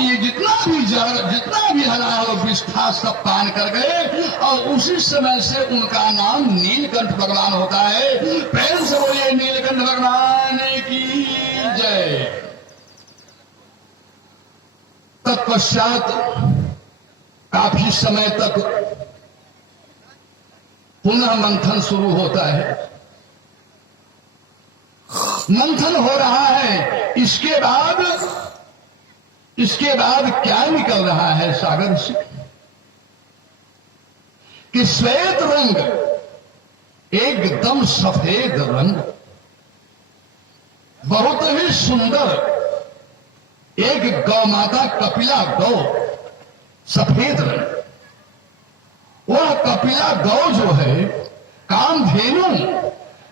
ये जितना भी हरा वो विष था सब पान कर गए और उसी समय से उनका नाम नीलकंठ भगवान होता है। प्रेम से बोलिए नीलकंठ भगवान की जय। तत्पश्चात काफी समय तक पुनः मंथन शुरू होता है। मंथन हो रहा है। इसके बाद क्या निकल रहा है सागर से कि श्वेत रंग, एकदम सफेद रंग, बहुत ही सुंदर एक गौ माता कपिला गौ, सफेद रंग। वह कपिला गौ जो है कामधेनु,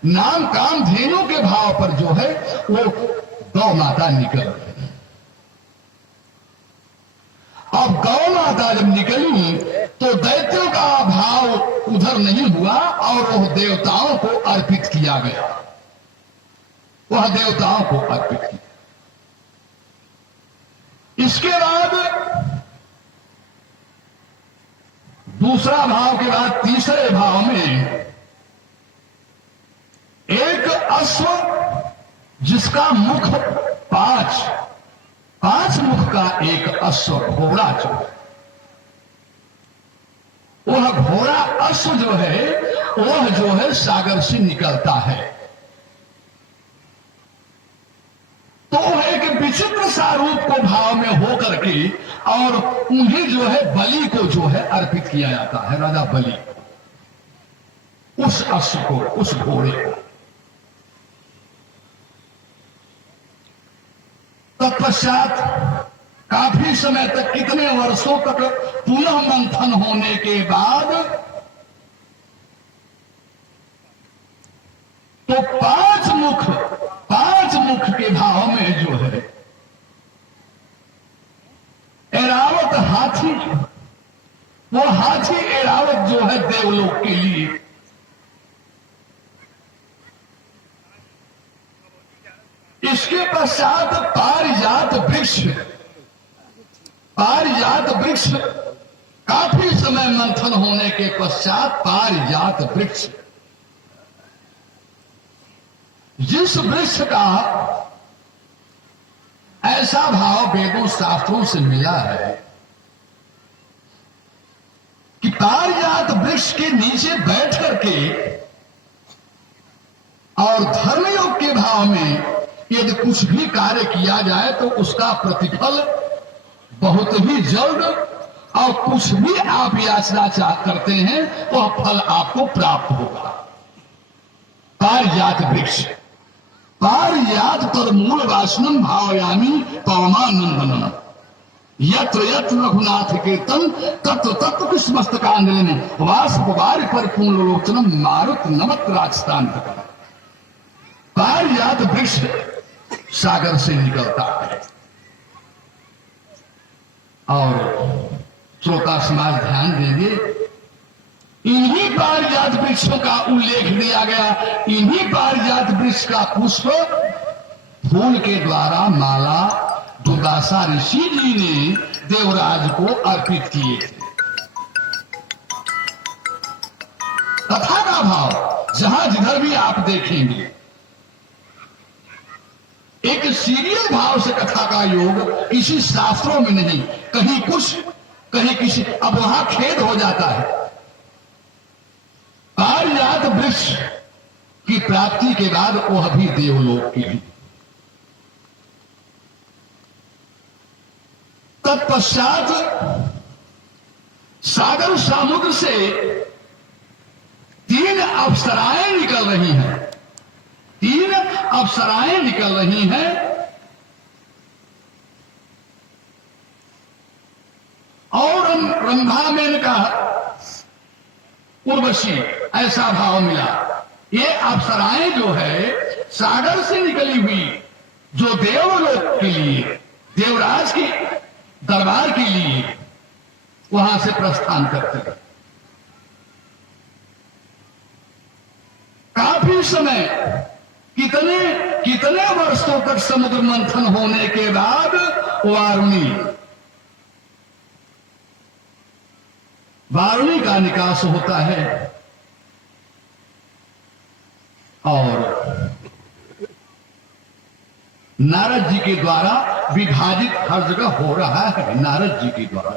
नाम कामधेनु के भाव पर जो है वो गौ माता निकल रही। अब गौ माता जब निकली तो दैत्यों का भाव उधर नहीं हुआ और वह देवताओं को अर्पित किया गया। वह देवताओं को अर्पित किया। इसके बाद दूसरा भाव के बाद तीसरे भाव में एक अश्व जिसका मुख पांच मुख का एक अश्व घोड़ा जो, वह घोड़ा अश्व जो है वह जो है सागर से निकलता है। तो एक विचित्र सा रूप को भाव में होकर के और उन्हें जो है बलि को जो है अर्पित किया जाता है, राजा बलि, उस अश्व को, उस घोड़े को। तत्पश्चात काफी समय तक, कितने वर्षों तक पुनः मंथन होने के बाद तो पांच मुख के भाव में जो है ऐरावत हाथी, वो हाथी ऐरावत जो है देवलोक के लिए, इसके पश्चात पारिजात वृक्ष, काफी समय मंथन होने के पश्चात पारिजात वृक्ष, जिस वृक्ष का ऐसा भाव वेदों शास्त्रों से मिला है कि पारिजात वृक्ष के नीचे बैठ करके और धर्मयोग के भाव में यदि कुछ भी कार्य किया जाए तो उसका प्रतिफल बहुत ही जल्द, और कुछ भी आप याचना करते हैं वह फल आपको प्राप्त होगा। पारिजात वृक्ष, पारिजात पर मूल वासनम भावयामी पवमानंदनम, यत्र यत्र रघुनाथ कीर्तन तत्र तत्र कृष्णमस्तकांजलि वाष्पवारि पर पूर्णलोचनम मारुत नमत राजस्थान। पारिजात वृक्ष सागर से निकलता है। और श्रोता समाज ध्यान देंगे, इन्हीं पारिजात वृक्षों का उल्लेख दिया गया। इन्हीं पारिजात वृक्ष का पुष्प फूल के द्वारा माला दुर्वासा ऋषि जी ने देवराज को अर्पित किए थे। कथा का भाव जहां जिधर भी आप देखेंगे एक सीरियल भाव से कथा का योग, किसी शास्त्रों में नहीं, कहीं कुछ कहीं किसी। अब वहां खेद हो जाता है। पारिजात वृक्ष की प्राप्ति के बाद वह भी देवलोक की भी। तत्पश्चात सागर समुद्र से 3 अप्सराएं निकल रही हैं। 3 अप्सराएं निकल रही हैं और रंभा मेनका उर्वशी, ऐसा भाव मिला। ये अप्सराएं जो है सागर से निकली हुई, जो देवलोक के लिए, देवराज की दरबार के लिए वहां से प्रस्थान करते हैं। काफी समय, कितने वर्षों तक समुद्र मंथन होने के बाद वारुणी वारुणी का निकास होता है और नारद जी के द्वारा विभाजित हर जगह हो रहा है। नारद जी के द्वारा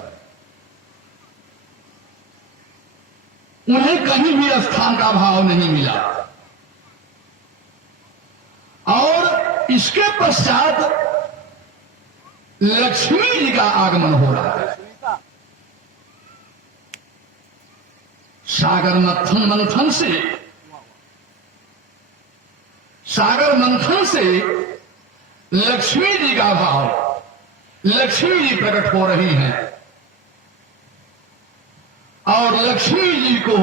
उन्हें कहीं भी स्थान का भाव नहीं मिला और इसके पश्चात लक्ष्मी जी का आगमन हो रहा है। सागर मंथन से लक्ष्मी जी का भाव, लक्ष्मी जी प्रकट हो रही हैं और लक्ष्मी जी को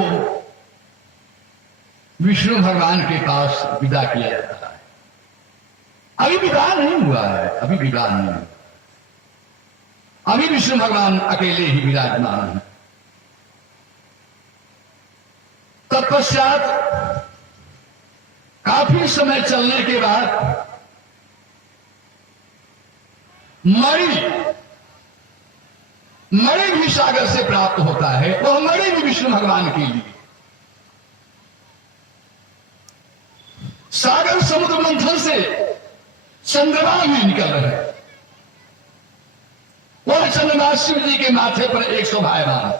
विष्णु भगवान के पास विदा किया जाता है। अभी विदा नहीं हुआ है, अभी विदा नहीं हुआ, अभी विष्णु भगवान अकेले ही विराजमान है। तत्पश्चात काफी समय चलने के बाद मणि भी सागर से प्राप्त होता है। वह मणि भी विष्णु भगवान के लिए सागर समुद्र मंथन से चंद्रमा भी निकल रहे हैं। वह चंद्रमा शिव जी के माथे पर एक शोभायमान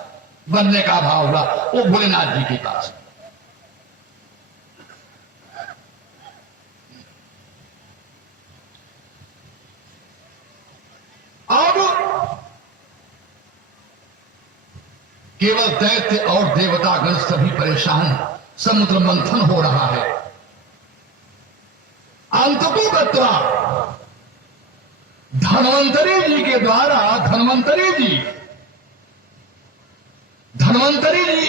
बनने का भाव हुआ, वो भोलेनाथ जी के पास। अब केवल दैत्य और देवतागण सभी परेशान, समुद्र मंथन हो रहा है। अंततोगत्वा धन्वंतरी जी के द्वारा धन्वंतरी जी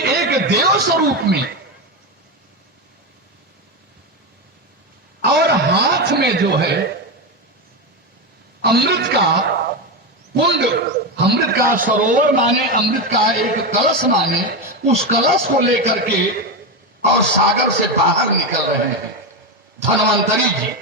एक देव स्वरूप में और हाथ में जो है अमृत का कुंड, अमृत का सरोवर माने, अमृत का एक कलश माने, उस कलश को लेकर के और सागर से बाहर निकल रहे हैं धन्वंतरी जी।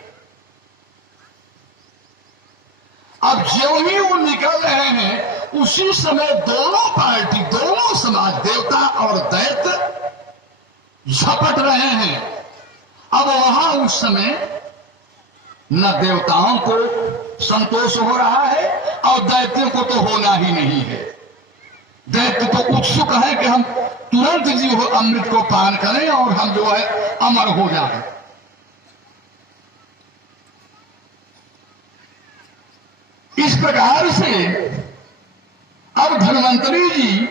अब जो ही वो निकल रहे हैं उसी समय दोनों पार्टी, दोनों समाज, देवता और दैत्य झपट रहे हैं। अब वहां उस समय न देवताओं को संतोष हो रहा है और दैत्यों को तो होना ही नहीं है। दैत्य तो उत्सुक है कि हम तुरंत जी हो अमृत को पान करें और हम जो है अमर हो जाएं। इस प्रकार से अब धन्वंतरी जी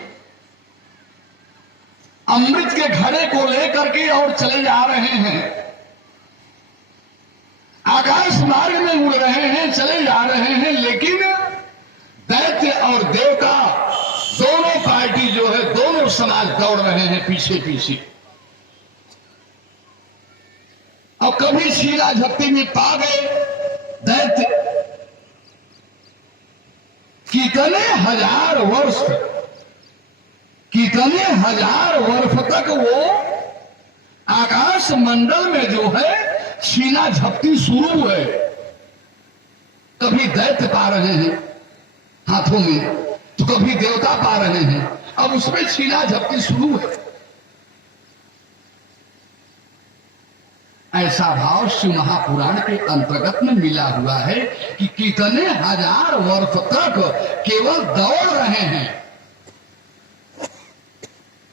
अमृत के घड़े को लेकर के और चले जा रहे हैं, आकाश मार्ग में उड़ रहे हैं, चले जा रहे हैं, लेकिन दैत्य और देवता दोनों पार्टी जो है, दोनों समाज दौड़ रहे हैं पीछे पीछे। अब कभी शीला झपटी में पा गए दैत्य, कितने हजार वर्ष तक वो आकाश मंडल में जो है छीना झपटी शुरू है। कभी दैत्य पा रहे हैं हाथों में तो कभी देवता पा रहे हैं, अब उसमें छीना झपटी शुरू है। ऐसा भाव शिव महापुराण के अंतर्गत में मिला हुआ है कि कितने हजार वर्ष तक केवल दौड़ रहे हैं।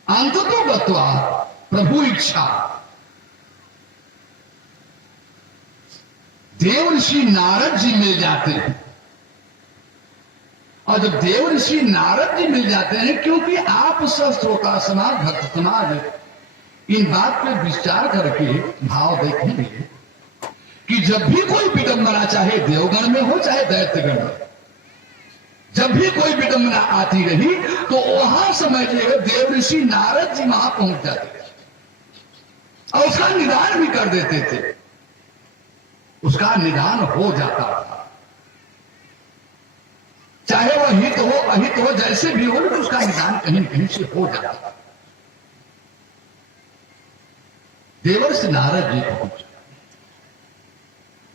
अंततोगत्वा प्रभु इच्छा देव ऋषि नारद जी मिल जाते हैं। और जब देव ऋषि नारद जी मिल जाते हैं, क्योंकि आप सब श्रोता समाज, भक्त समाज इन बात पे विचार करके भाव देखेंगे कि जब भी कोई विडंबना, चाहे देवगण में हो चाहे दैत्यगण में, जब भी कोई विडंबना आती रही तो वहां समझिएगा देव ऋषि नारद जी वहां पहुंच जाते थे और उसका निदान भी कर देते थे। उसका निदान हो जाता था, चाहे वह हित हो अहित हो, जैसे भी हो, तो उसका निदान कहीं न कहीं से हो जाता था। देवर्षि नारद जी पहुंचे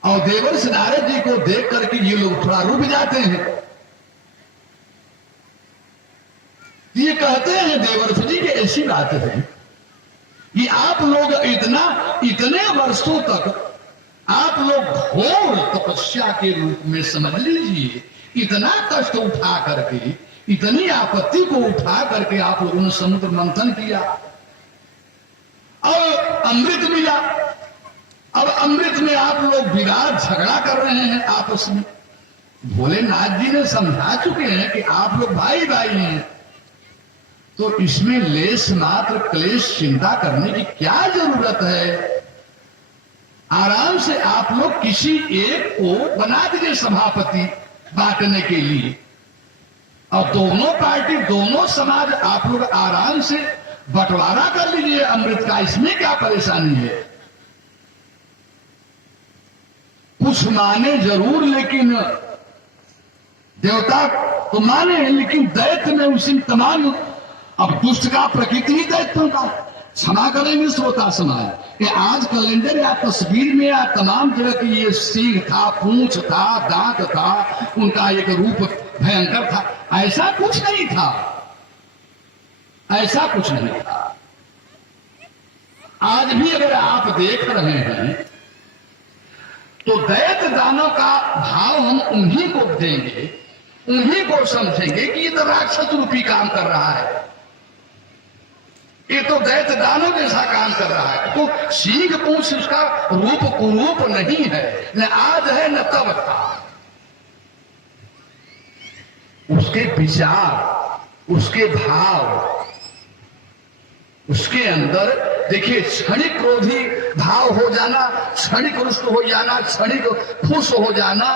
और देवर्षि नारद जी को देख करके ये लोग थोड़ा रुक जाते हैं। ये कहते हैं देवर्ष जी की ऐसी बात है कि आप लोग इतने वर्षों तक आप लोग घोर तपस्या के रूप में समझ लीजिए, इतना कष्ट उठा करके, इतनी आपत्ति को उठा करके आप लोगों ने समुद्र मंथन किया और अमृत मिला। अब अमृत में आप लोग विराट झगड़ा कर रहे हैं आपस में। भोलेनाथ जी ने समझा चुके हैं कि आप लोग भाई भाई हैं, तो इसमें लेस मात्र क्लेश चिंता करने की क्या जरूरत है। आराम से आप लोग किसी एक को बना दीजिए सभापति बांटने के लिए, और दोनों पार्टी दोनों समाज आप लोग आराम से बंटवारा कर लीजिए अमृत का। इसमें क्या परेशानी है। कुछ माने जरूर, लेकिन देवता तो माने हैं, लेकिन दैत्य में उसी तमाम, अब दुष्ट का प्रकृति ही दैत्यों का। क्षमा करेंगे श्रोता समाज, ये आज कैलेंडर या तस्वीर में या तमाम जगह की ये सींग था, पूंछ था, दांत था, उनका एक रूप भयंकर था, ऐसा कुछ नहीं था, ऐसा कुछ नहीं था। आज भी अगर आप देख रहे हैं तो दैत्य दानव का भाव हम उन्हीं को देंगे, उन्हीं को समझेंगे कि ये तो राक्षस रूपी काम कर रहा है, ये तो दैत्य दानव जैसा काम कर रहा है। तो सींग पूंछ उसका रूप कुरूप नहीं है, न आज है न तब था। उसके विचार, उसके भाव, उसके अंदर देखिए क्षणिक क्रोधी भाव हो जाना, क्षणिक रुष्ट हो जाना, क्षणिक खुश हो जाना,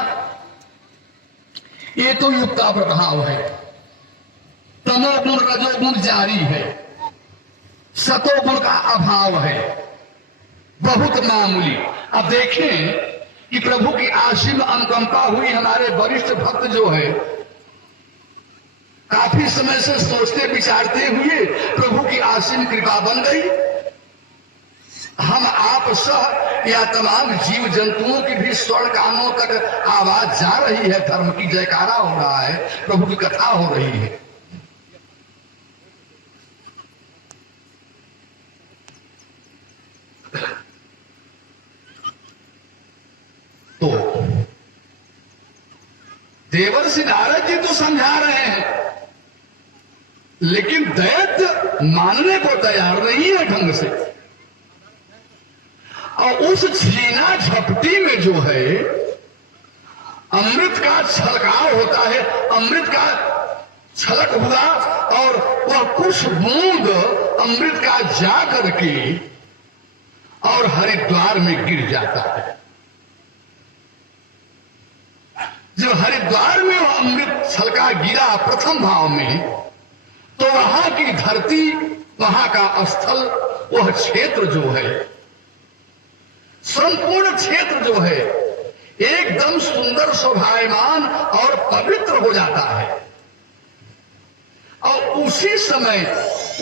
ये तो युग का प्रभाव है। तमोगुण रजोगुण जारी है, सतोगुण का अभाव है, बहुत मामूली। अब देखें कि प्रभु की असीम अनुकंपा हुई। हमारे वरिष्ठ भक्त जो है काफी समय से सोचते विचारते हुए प्रभु की असीम कृपा बन गई। हम आप सह या तमाम जीव जंतुओं की भी स्वर्ण कानों तक आवाज जा रही है, धर्म की जयकारा हो रहा है, प्रभु की कथा हो रही है। तो देवर्षि नारद जी तो समझा रहे हैं, लेकिन दैत्य मानने को तैयार नहीं है ढंग से। और उस छीना झपटी में जो है अमृत का छलकाव होता है, अमृत का छलक हुआ और वह कुछ बूंद अमृत का जा करके और हरिद्वार में गिर जाता है। जब हरिद्वार में वह अमृत छलका गिरा प्रथम भाव में, तो वहां की धरती, वहां का स्थल, वह क्षेत्र जो है, संपूर्ण क्षेत्र जो है एकदम सुंदर, शोभायमान और पवित्र हो जाता है। और उसी समय,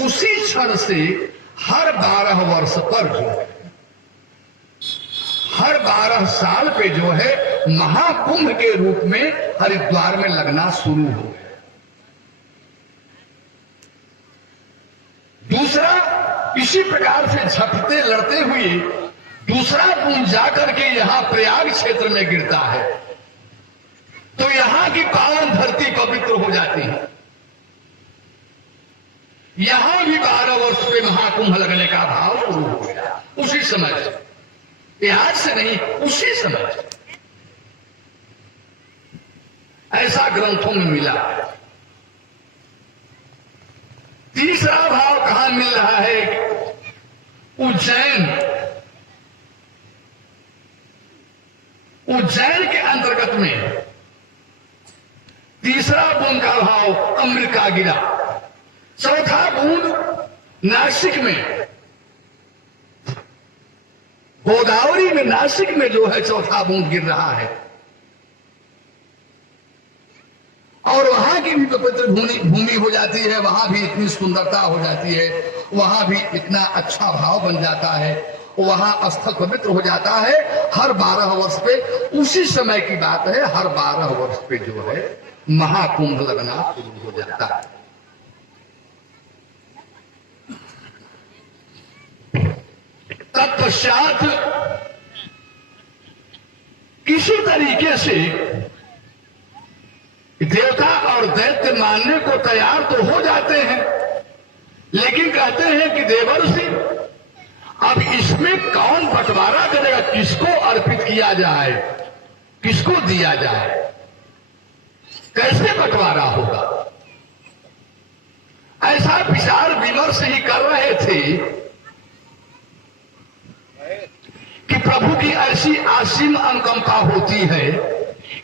उसी क्षण से हर 12 वर्ष पर जो है, हर 12 साल पे जो है महाकुंभ के रूप में हरिद्वार में लगना शुरू हो गया। दूसरा, इसी प्रकार से झपटे लड़ते हुए दूसरा बूंद जाकर के यहां प्रयाग क्षेत्र में गिरता है, तो यहां की पावन धरती पवित्र हो जाती है। यहां भी 12 वर्ष पे महाकुंभ लगने का भाव शुरू हो गया उसी समय से। ये आज से नहीं, उसी समय से। ऐसा ग्रंथों में मिला है। तीसरा भाव कहां मिल रहा है? उज्जैन, उज्जैन के अंतर्गत में तीसरा बूंद का भाव अमृत का गिरा। चौथा बूंद नासिक में, गोदावरी में, नासिक में जो है चौथा बूंद गिर रहा है। और वहां की भी पवित्र भूमि हो जाती है, वहां भी इतनी सुंदरता हो जाती है, वहां भी इतना अच्छा भाव बन जाता है, वहां स्थल पवित्र हो जाता है। हर 12 वर्ष पे, उसी समय की बात है, हर 12 वर्ष पे जो है महाकुंभ लगना शुरू हो जाता है। तत्पश्चात किसी तरीके से देवता और दैत्य मानने को तैयार तो हो जाते हैं, लेकिन कहते हैं कि देवर्षि अब इसमें कौन बंटवारा करेगा, किसको अर्पित किया जाए, किसको दिया जाए, कैसे बंटवारा होगा। ऐसा विचार विमर्श ही कर रहे थे कि प्रभु की ऐसी असीम अनुकंपा होती है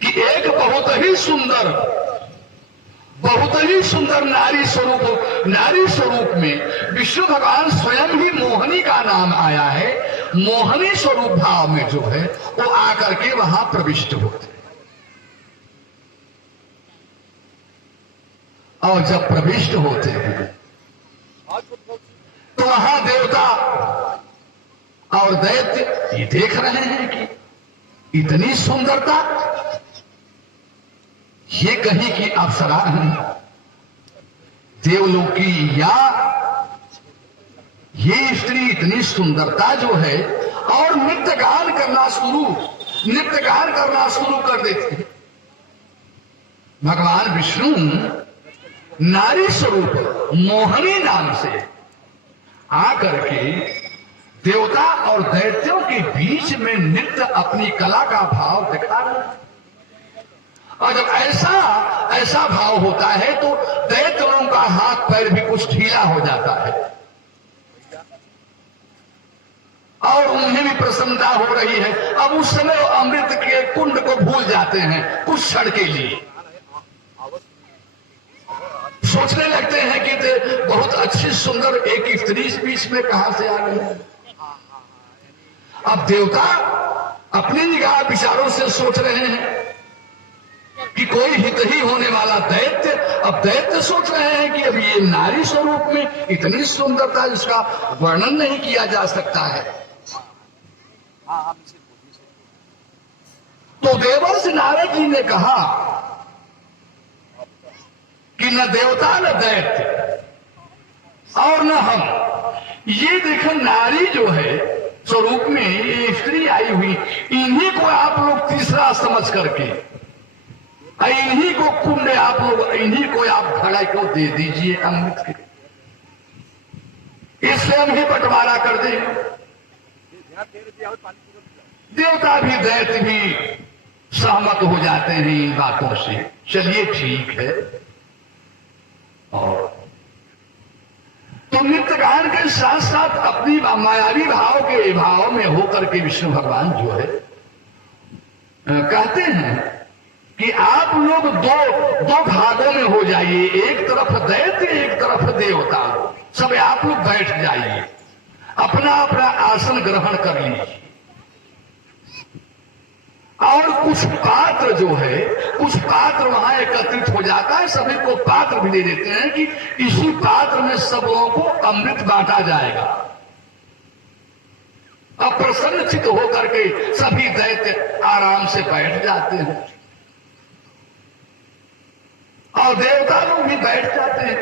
कि एक बहुत ही सुंदर नारी स्वरूप में विष्णु भगवान स्वयं ही मोहनी का नाम आया है। मोहनी स्वरूप भाव में जो है वो आकर के वहां प्रविष्ट होते, और जब प्रविष्ट होते हैं तो वहां देवता और दैत्य ये देख रहे हैं कि इतनी सुंदरता, ये कहीं की अप्सरा है देवलोकी, या ये स्त्री इतनी सुंदरता जो है, और नृत्य गान करना शुरू कर देती है। भगवान विष्णु नारी स्वरूप मोहनी नाम से आकर के देवता और दैत्यों के बीच में नृत्य अपनी कला का भाव दिखा रहे हैं। और जब ऐसा भाव होता है तो दैत्यों का हाथ पैर भी कुछ ढीला हो जाता है और उन्हें भी प्रसन्नता हो रही है। अब उस समय वो अमृत के कुंड को भूल जाते हैं कुछ क्षण के लिए, सोचने लगते हैं कि बहुत अच्छी सुंदर एक स्त्री बीच में कहां से आ गई है। अब देवता अपने निगाह विचारों से सोच रहे हैं कि कोई हित ही होने वाला दैत्य, अब दैत्य सोच रहे हैं कि अब ये नारी स्वरूप में इतनी सुंदरता जिसका वर्णन नहीं किया जा सकता है। तो देवर्षि नारद जी ने कहा कि न देवता न दैत्य और न हम, ये देखो नारी जो है स्वरूप में ये स्त्री आई हुई, इन्हीं को आप लोग तीसरा समझ करके, इन्हीं को कुंड आप लोग, इन्हीं को आप घड़ा को दे दीजिए अमृत के, इससे हम ही बंटवारा कर देंगे। देवता भी दैत्य भी सहमत हो जाते हैं इन बातों से, चलिए ठीक है। और तो नृत्य गान के साथ साथ अपनी मायावी भाव में होकर के विष्णु भगवान जो है कहते हैं कि आप लोग दो भागों में हो जाइए, एक तरफ दैत्य एक तरफ देवता, सब आप लोग बैठ जाइए, अपना अपना आसन ग्रहण कर लीजिए। और कुछ पात्र जो है, कुछ पात्र वहां एकत्रित हो जाता है, सभी को पात्र भी दे देते हैं कि इसी पात्र में सब लोगों को अमृत बांटा जाएगा। अब प्रसन्नचित होकर के सभी दैत्य आराम से बैठ जाते हैं और देवता लोग भी बैठ जाते हैं।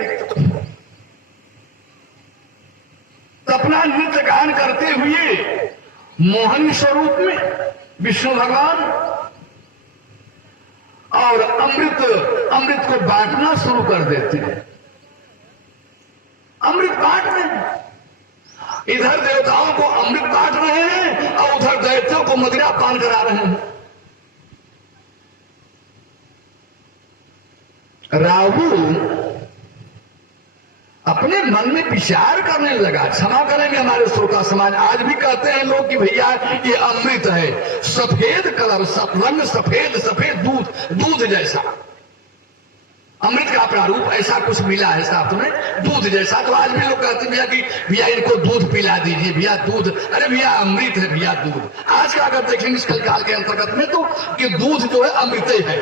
तो अपना नृत्य गान करते हुए मोहनी स्वरूप में विष्णु भगवान और अमृत को बांटना शुरू कर देते हैं। अमृत बांट रहे हैं, इधर देवताओं को अमृत बांट रहे हैं और उधर दैत्यों को मदिरा पान करा रहे हैं। राहु अपने मन में विचार करने लगा, क्षमा करेंगे हमारे श्रोता समाज, आज भी कहते हैं लोग कि भैया ये अमृत है, सफेद कलर, रंग सफेद दूध जैसा, अमृत का प्रारूप ऐसा कुछ मिला है शास्त्र में, दूध जैसा। तो आज भी लोग कहते हैं भैया कि भैया इनको दूध पिला दीजिए, भैया दूध, अरे भैया अमृत है भैया दूध। आज का अगर देखेंगे इस कलकाल के अंतर्गत में तो कि दूध जो है अमृत है।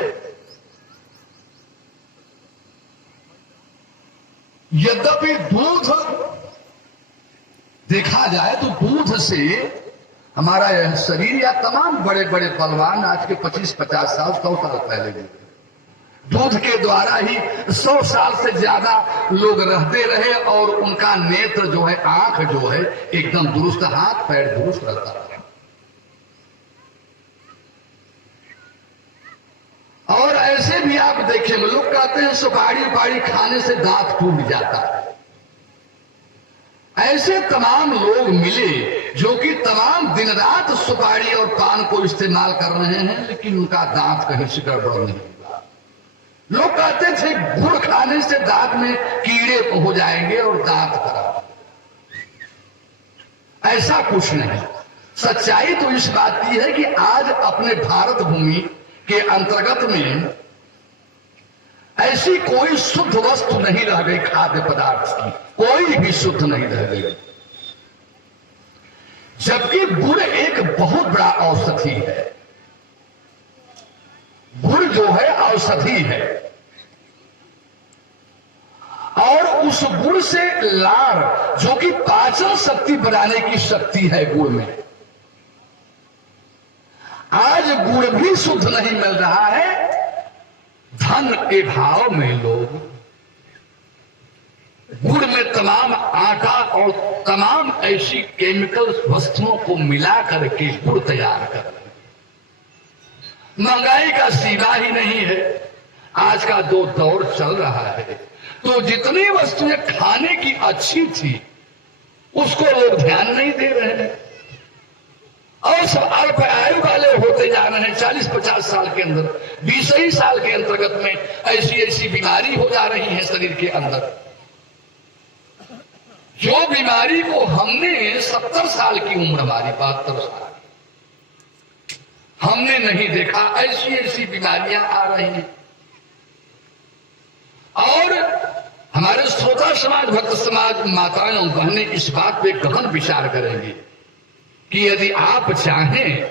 यद्यपि दूध देखा जाए तो दूध से हमारा यह शरीर या तमाम बड़े बड़े बलवान आज के 25-50 साल 100 साल पहले भी दूध के द्वारा ही 100 साल से ज्यादा लोग रहते रहे और उनका नेत्र जो है, आंख जो है, एकदम दुरुस्त, हाथ पैर दुरुस्त रहता है। और ऐसे भी आप देखें, लोग कहते हैं सुपारी उपारी खाने से दांत टूट जाता है। ऐसे तमाम लोग मिले जो कि तमाम दिन रात सुपारी और पान को इस्तेमाल कर रहे हैं, लेकिन उनका दांत कहीं से गड़बड़ नहीं हुआ। लोग कहते थे गुड़ खाने से दांत में कीड़े हो जाएंगे और दांत खराब। ऐसा कुछ नहीं। सच्चाई तो इस बात की है कि आज अपने भारत भूमि के अंतर्गत में ऐसी कोई शुद्ध वस्तु नहीं रह गई, खाद्य पदार्थ की कोई भी शुद्ध नहीं रह गई। जबकि गुड़ एक बहुत बड़ा औषधि है। गुड़ जो है औषधि है, और उस गुड़ से लार जो कि पाचन शक्ति बढ़ाने की शक्ति है गुड़ में, आज गुड़ भी शुद्ध नहीं मिल रहा है। धन के भाव में लोग गुड़ में तमाम आटा और तमाम ऐसी केमिकल वस्तुओं को मिला करके गुड़ तैयार कर रहे हैं। महंगाई का सीमा ही नहीं है। आज का जो दौर चल रहा है, तो जितनी वस्तुएं खाने की अच्छी थी उसको लोग ध्यान नहीं दे रहे हैं, और सब अल्प आयु वाले होते जा रहे हैं। 40-50 साल के अंदर, 20 ही साल के अंतर्गत में ऐसी ऐसी बीमारी हो जा रही है शरीर के अंदर, जो बीमारी को हमने 70 साल की उम्र, हमारी 72 साल, हमने नहीं देखा। ऐसी ऐसी बीमारियां आ रही हैं। और हमारे श्रोता समाज, भक्त समाज, माताएं और बहनें इस बात पे गहन विचार करेंगे कि यदि आप चाहें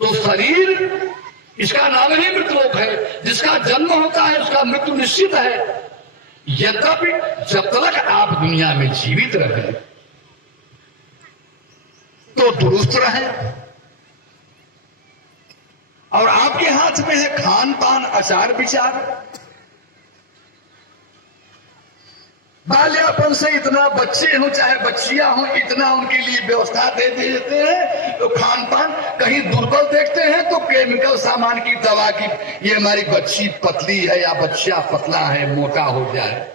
तो शरीर, इसका नाम ही मृतलोक है। जिसका जन्म होता है उसका मृत्यु निश्चित है। यद्यपि जब तक आप दुनिया में जीवित रहें तो दुरुस्त रहें, और आपके हाथ में है खान पान, आचार विचार। बाल्यापन से इतना बच्चे हो चाहे बच्चियां हो, इतना उनके लिए व्यवस्था दे देते हैं, तो खान पान कहीं दुर्बल देखते हैं तो केमिकल सामान की दवा की, ये हमारी बच्ची पतली है या बच्चा पतला है, मोटा हो जाए।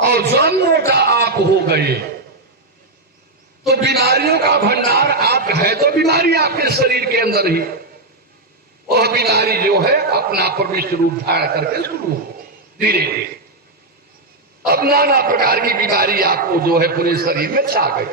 और जब मोटा आप हो गए तो बीमारियों का भंडार आप है, तो बीमारी आपके शरीर के अंदर ही, वह बीमारी जो है अपना प्रविष्ट रूप धारण करके शुरू हो धीरे धीरे। अब नाना प्रकार की बीमारी आपको जो है पूरे शरीर में छा गई।